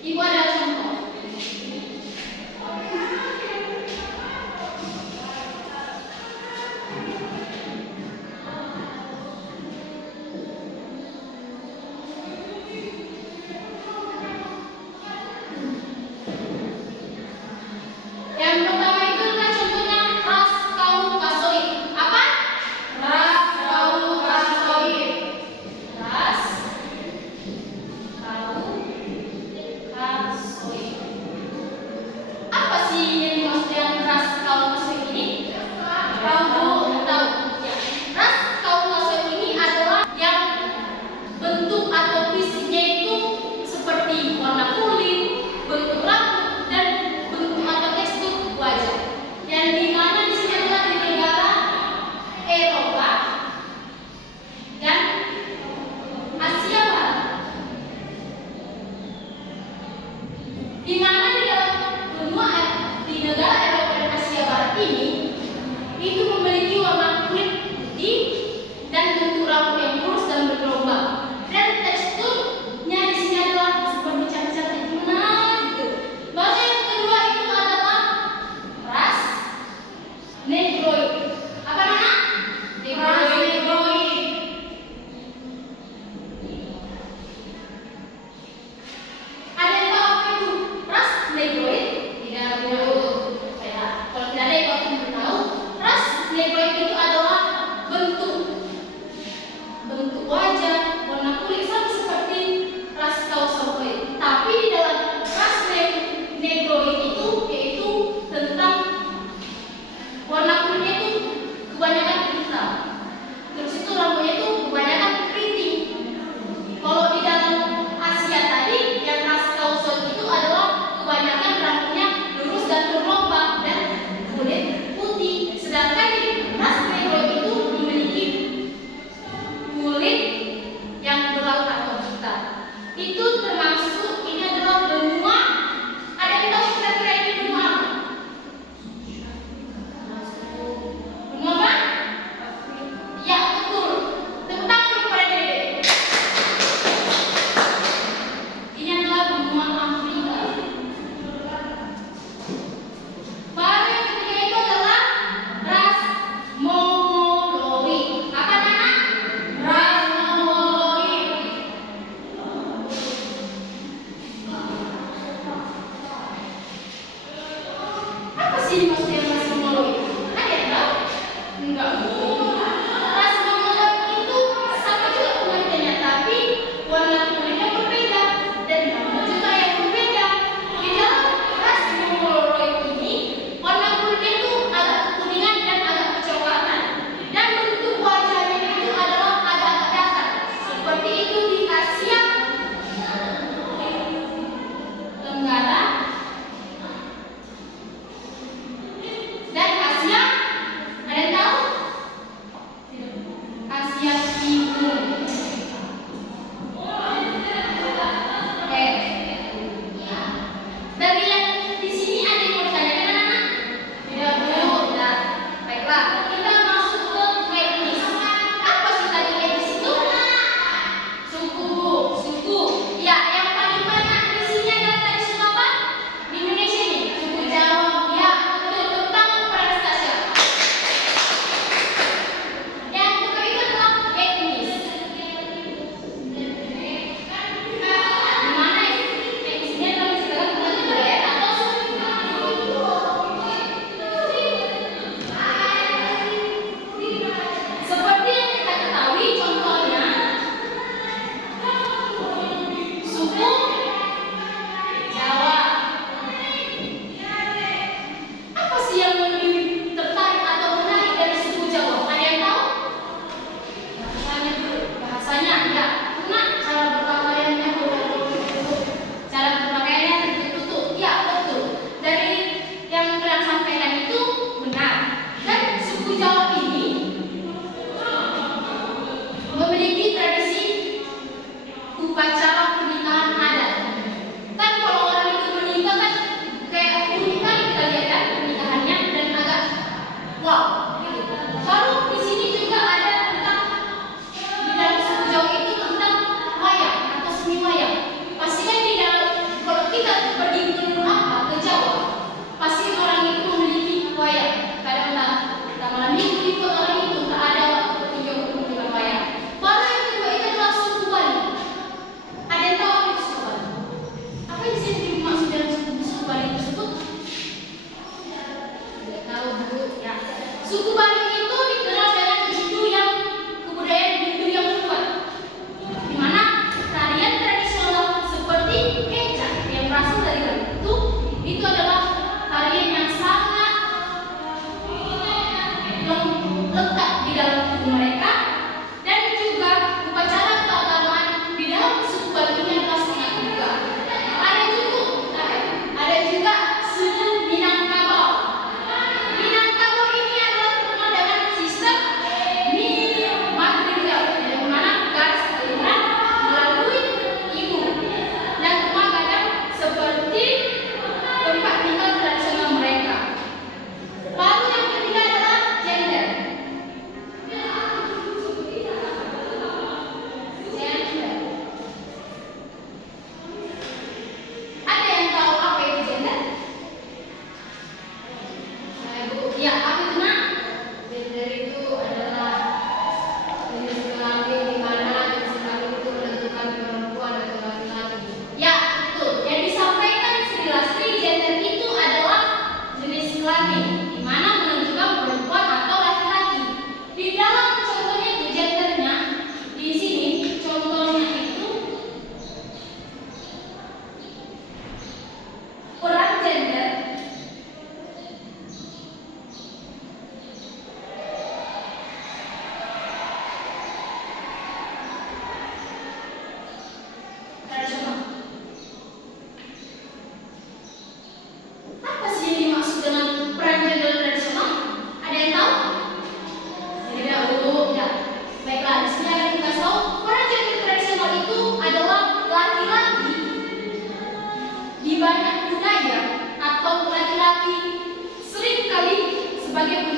Ibu ada contoh. Yang pertama itu adalah contohnya ras kaukasoid. Apa? Ras kaukasoid. Ras kaukasoid. Apa sih yang dimaksud dengan ras kaukasoid ini? Kamu tahu? Ya. Ras kaukasoid ini adalah yang bentuk atau fisiknya itu seperti warna kulit, bentuk rambut, dan bentuk atau tekstur wajah. Yang dimana di sini adalah di negara Eropa dan Asia Barat. Di mana di dalam benua di negara Eropa dan Asia Barat ini itu memiliki warna kulit putih dan bentuk rambut yang lurus dan bergelombang. Dan teksturnya di sini adalah seperti cantik-cantik gitu. Lalu yang kedua itu adalah ras negroid. Apa nama? Ras negroid. Ada yang tahu apa itu ras negroid? Tidak tahu. Ya, kalau tidak ada yang tahu, ras negroid itu adalah bentuk wajah, warna kulit sama seperti ras kaukasoid. Tapi di dalam ras negroid itu yaitu tentang warna kulitnya itu kebanyakan hitam. Terus itu rambutnya itu kebanyakan keriting. Kalau di dalam Asia tadi yang ras kaukasoid itu adalah kebanyakan rambutnya lurus dan bergelombang dan kulit putih. Sedangkan di ras negroid itu memiliki kulit yang gelap atau hitam. Itu termasuk ini adalah benua. Ada yang tahu kira-kira ini benua apa? Benua apa? Ya, betul. Tepuk tangan kepada Dede. Ini adalah benua Afrika. Baru yang ketiga itu adalah ras Mongoloid. Apa nama? Ras Mongoloid. Apa sih maksudnya ras Mongoloid? Ada yang tahu? Enggak. Ras Mongoloid itu sama juga pengertiannya, tapi warna kulitnya berbeda dan rambut juga yang berbeda. Di dalam ras Mongoloid ini, warna kulitnya itu agak kekuningan dan agak kecoklatan. Dan bentuk wajahnya itu adalah agak datar. Seperti itu di Asia Tenggara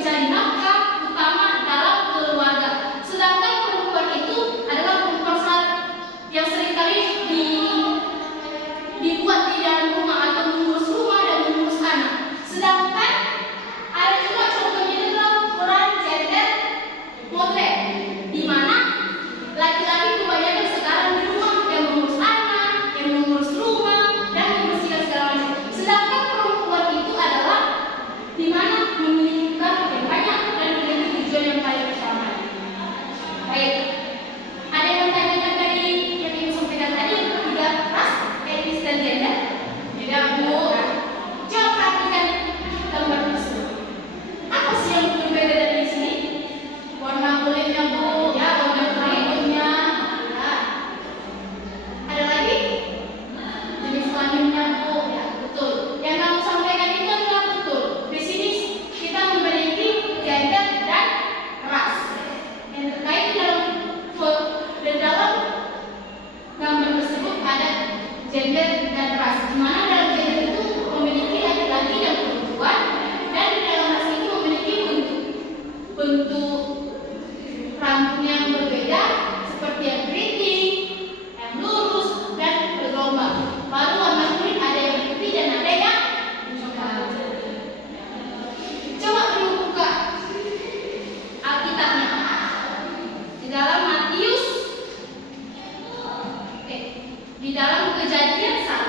mencari nafkah utama dalam keluarga. Sedangkan perempuan itu adalah perempuan yang seringkali dibuat di dalam rumah atau mengurus rumah dan mengurus anak. Sedangkan ada juga contohnya dalam peran gender modern, di mana laki-laki kebanyakan sekarang di rumah yang mengurus anak, yang mengurus rumah dan membersihkan segala macam. Sedangkan perempuan itu adalah di mana memiliki peran yang banyak dan memiliki tujuan yang paling utama. Baik, ada yang bertanyakan dari yang ingin sampaikan tadi yang ketiga, ras, etnis dan gender? Tidak, Bu. Coba perhatikan gambar tersebut. Apa sih yang berbeda dari sini? Warna kulitnya, Bu. Ya, warna kulitnya. Ya. Ada lagi? Jenis kelaminnya, Bu. Ya, betul. Yang kamu sampaikan itu adalah betul. Di sini kita memiliki gender dan ras. Yang terkait dalam gambar tersebut ada gender dan ras. Di mana dalam gender itu memiliki laki-laki dan perempuan, dan di dalam ras itu memiliki bentuk rambut yang berbeda, seperti yang keriting, yang lurus, dan bergelombang. Lalu warna kulit ada yang putih dan ada yang coklat. Coba dulu buka Alkitabnya di dalam Matius, di dalam Kejadian 1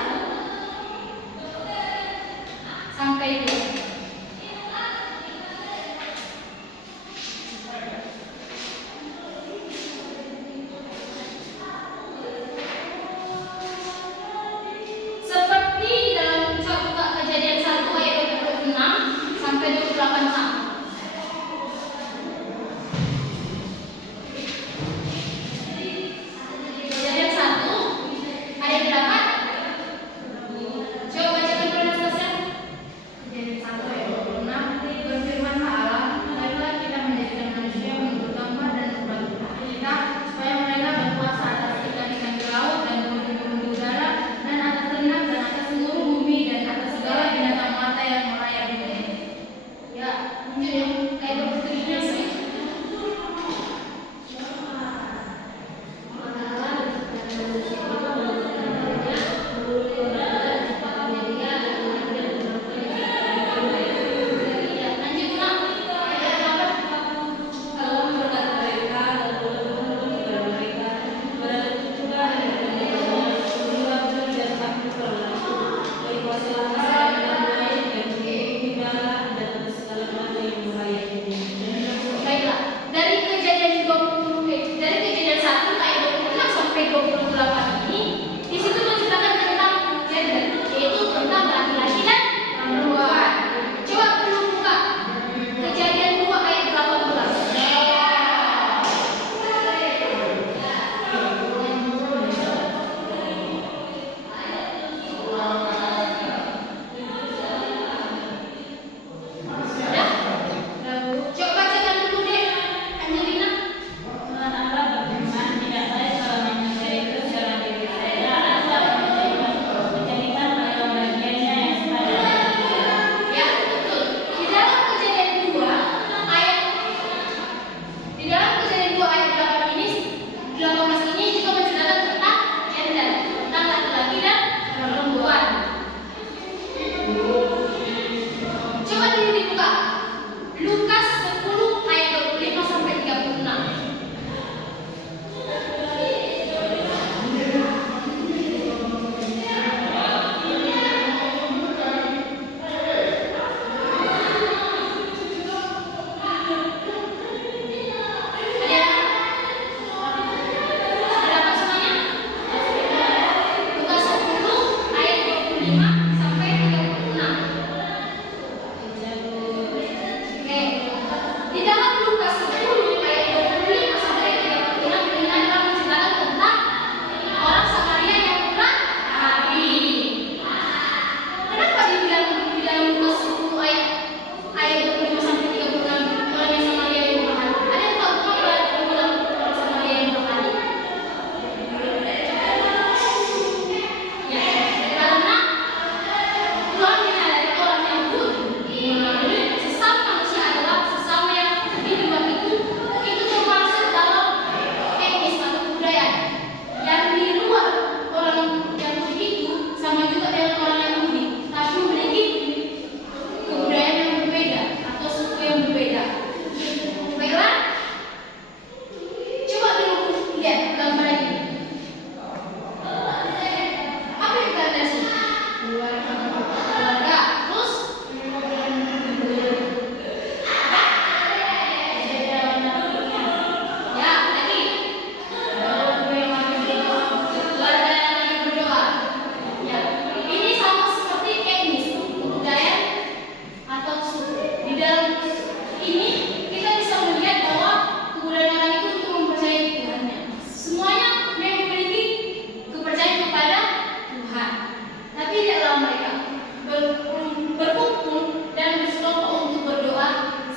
berkumpul dan bersekelompok untuk berdoa,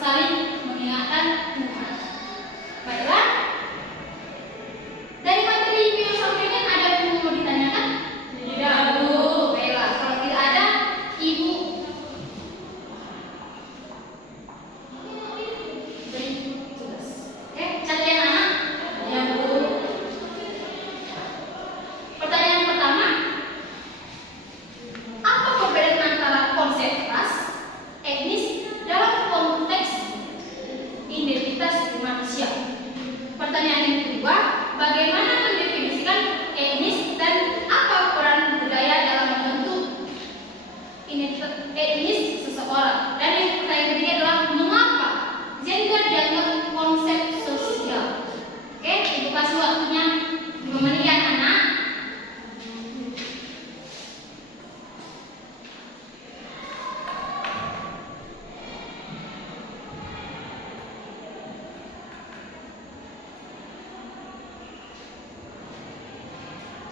saling mengingatkan Tuhan. Baiklah, dari materi yang sampaikan ada yang mau ditanyakan? Tidak, Bu. Baiklah, kalau tidak ada, Ibu beri tugas. Oke, catat yang anak? Ya, Bu. Pertanyaan pertama, apa perbedaan antara konsep ras, etnis dalam konteks identitas manusia? Pertanyaan yang kedua, bagaimana mendefinisikan etnis dan apa peran budaya dalam membentuk etnis seseorang? Dan yang pertanyaan ketiga adalah mengapa gender dianggap konsep sosial? Oke, Ibu kasih waktunya 5 menit ya anak.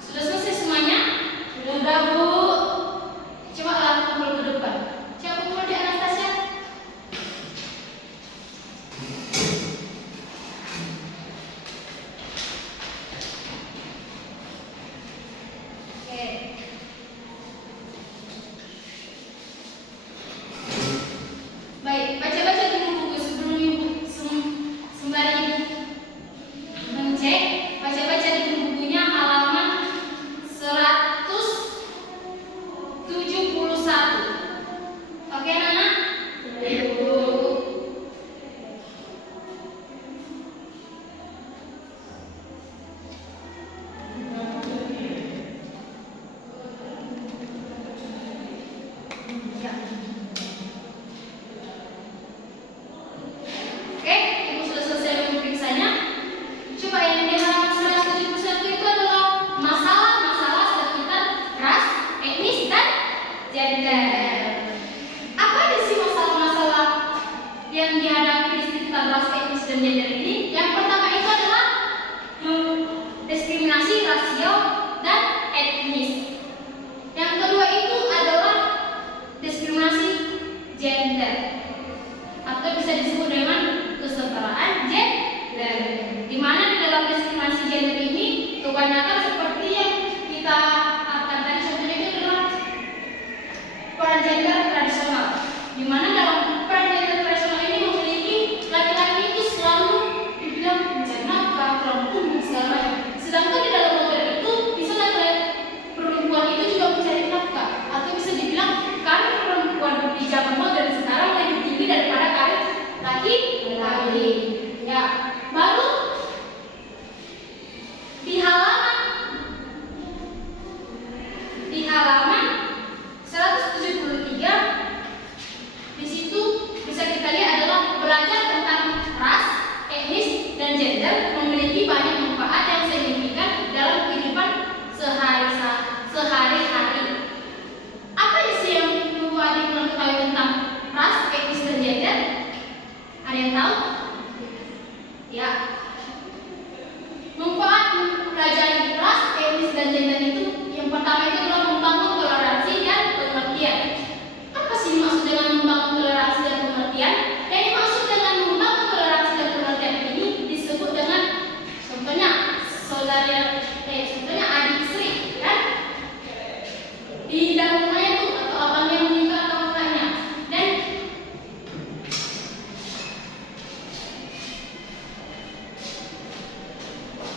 Sudah selesai semuanya? Sudah, Bu. Coba kumpul ke depan. Coba kumpul di Anastasia. Oke. Baik, baca-baca dulu buku sebelum Ibu sembari Ibu mengecek. Baca-baca dulu bukunya halaman 171. Oke, Nana? Ibu. Ya. Oke, Ibu sudah selesai memeriksanya. Coba yang di halaman 171 itu adalah masalah-masalah seputar ras, etnis, dan gender. Apa aja sih masalah-masalah yang dihadapi di sekitar ras, etnis, dan gender ini? Yang pertama itu adalah diskriminasi rasial dan etnis. Yang kedua itu adalah diskriminasi gender, atau bisa disebut dengan kesetaraan gender. Di mana di dalam diskriminasi gender ini kebanyakan seperti yang kita akan tadi contohnya itu adalah peran gender tradisional. Di mana dalam peran gender tradisional ini memiliki laki-laki itu selalu dibilang mencari nafkah, perempuan segala macam. Sedangkan di dalam modern itu bisa laki-laki perempuan itu juga mencari nafkah, atau bisa dibilang karir perempuan di zaman modern sekarang lebih tinggi daripada karir laki-laki. Ya, baru di halaman 173 di situ bisa kita lihat adalah belajar tentang ras, etnis, dan gender memiliki banyak manfaat yang signifikan dalam kehidupan sehari-hari. Apa sih yang Ibu adik mengetahui tentang ras, etnis, dan gender? Ada yang tahu? Ya. Manfaat mempelajari ras, etnis, dan gender itu yang pertama itu adalah membangun toleransi dan pengertian. Apa sih maksud dengan membangun toleransi dan pengertian? Yang dimaksud dengan membangun toleransi dan pengertian ini disebut dengan contohnya contohnya adik istri, kan? Di dalam rumahnya itu atau abangnya menikah atau kakaknya,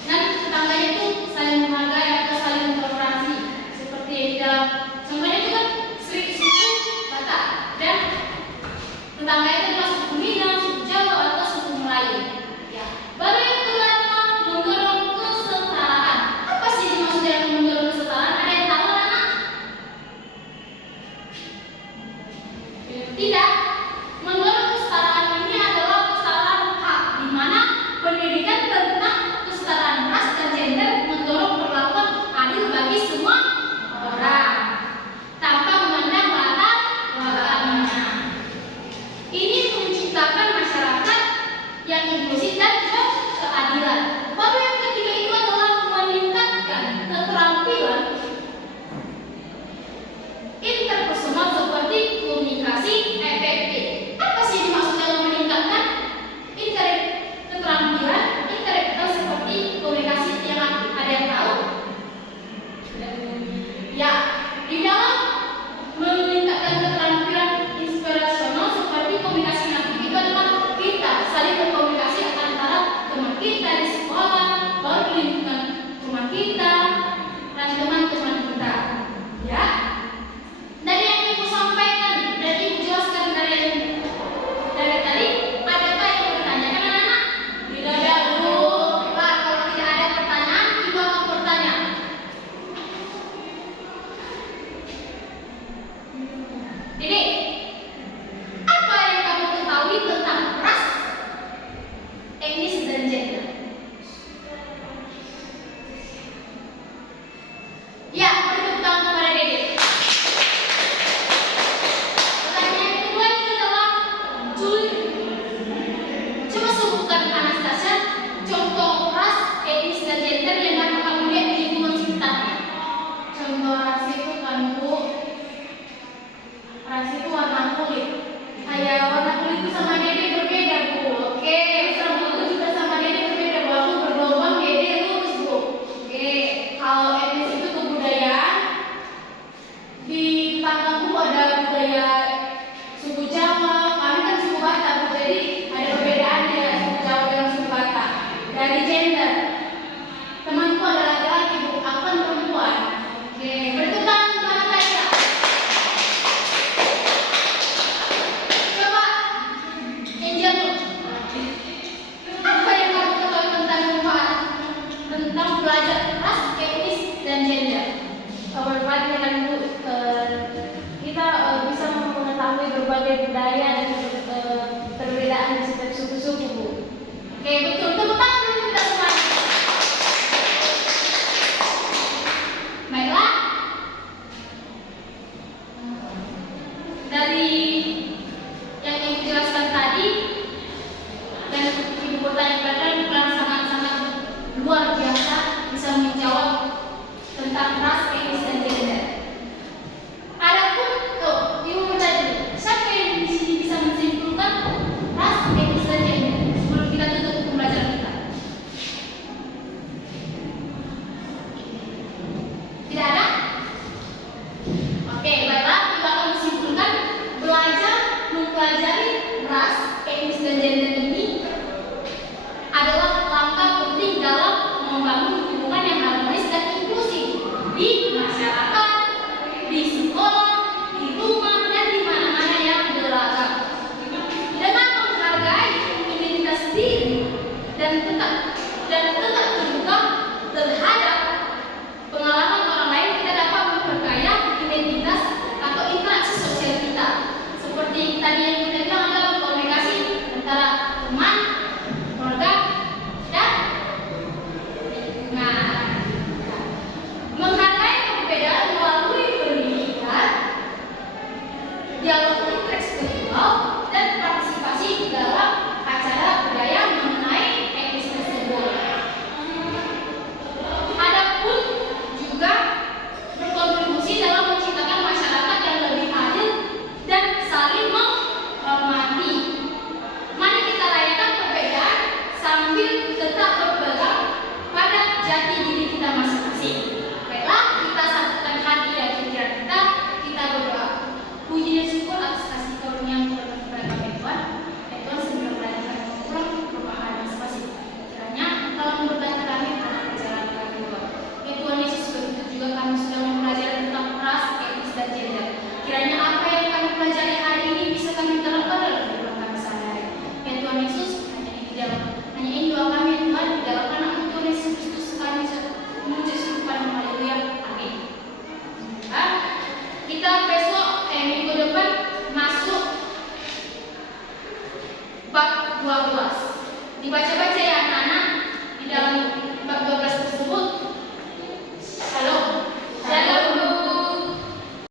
dan tetangganya itu saling menghargai atau saling mentoleransi, seperti di dalam contohnya itu kan Sri suku Batak dan tetangganya itu adalah suku Minang, suku Jawa atau suku Melayu. Ya. Baru yang kedua adalah mendorong kesetaraan. Apa sih dimaksud dengan mendorong kesetaraan? Ada yang tahu, anak? Tidak. Mendorong kesetaraan ini adalah kesetaraan hak, di mana pendidikan tentang kesetaraan ras dan gender mendorong perlakuan adil bagi semua orang tanpa memandang latar belakangnya. Ini menciptakan masyarakat yang inklusif dan keadilan. Baru yang ketiga itu adalah meningkatkan keterampilan interpersonal seperti Di dalam meningkatkan keterampilan inspirasional seperti komunikasi natif itu adalah kita saling berkomunikasi antara teman kita di sekolah, baru lingkungan rumah kita, dan teman-teman kita. Ya, dari yang ibu sampaikan dan ibu jelaskan dari tadi, adakah yang mau ditanyakan anak-anak? Tidak ada, Bu. Pak, kalau tidak ada pertanyaan, ibu akan bertanya. Dede, apa yang kamu ketahui tentang ras, etnis, dan gender? Ya, beri tepuk tangan kepada Dede. Pertanyaan kedua itu adalah coba sebutkan Anastasia contoh ras, etnis, dan gender yang dapat kamu lihat di lingkungan sekitarnya. Contoh ras itu kan, Bu, ras itu warna kulit. Kayak warna kulit itu sama Dede berbeda, Bu. Oke, rambutku juga sama Dede berbeda, Bu. Aku bergelombang, Dede lurus, Bu. Oke, kalau etnis itu kebudayaan. Di kampungku ada budaya suku Jawa, kami kan suku Batak, Bu. Jadi ada perbedaannya suku Jawa dengan suku Batak. Dari gender, temanku ada laki-laki, Bu. Aku kan perempuan. Oke, beri tepuk tangan untuk Anastasia. Coba Angel, apa yang kamu ketahui tentang belajar ras, etnis, dan gender? Berbagai dengan Bu, kita bisa mengetahui berbagai budaya dan perbedaan di setiap suku-suku, Bu. Oke, betul. Tepuk tangan dulu kita semuanya. Baiklah. Dari yang ibu jelaskan tadi dan ibu bertanya-tanya bukan sangat-sangat luar biasa bisa menjawab tentang ras, etnis, dan gender. Adapun ibu bertanya, siapa yang di sini bisa menyimpulkan ras, etnis, dan gender sebelum kita tutup pembelajaran kita? Tidak ada? Oke, baiklah, kita akan menyimpulkan mempelajari ras, etnis, dan gender ini adalah langkah penting dalam membangun hubungan yang harmonis dan inklusif di masyarakat, di sekolah, di rumah, dan di mana-mana yang beragam. Dengan menghargai identitas diri dan tetap terbuka terhadap pengalaman orang lain, kita dapat memperkaya identitas atau interaksi sosial kita. Seperti tadi yang kita bilang adalah komunikasi antara teman, keluarga, dan lingkungan. Menghargai perbedaan melalui pendidikan, dialog intertekstual, dan partisipasi dalam acara budaya mengenai etnis tersebut. Adapun juga berkontribusi dalam menciptakan masyarakat yang lebih adil dan saling menghormati. Mari kita rayakan perbedaan sambil tetap berpegang pada jati diri kita masing-masing. Baiklah, kita satukan hati dan pikiran kita berdoa. Puji dan syukur atas kasih karunia yang kepada kami Tuhan. Dan Tuhan segera melanjutkan pulang perubahan masing-masing. Kiranya telah memberkati kami dalam perjalanan kami Tuhan. Ya Tuhan Yesus, begitu juga kami sudah mempelajari tentang ras, etnis, dan gender. Kiranya apa yang kami pelajari hari ini bisa kami terapkan dalam kehidupan kami sehari-hari. Ya Tuhan Yesus, hanya ini doa kami Tuhan, di dalam nama Tuhan Yesus Kristus kami memuji syukur. Haleluya. Amin. Nah, kita besok minggu depan masuk bab 12. Dibaca-baca ya.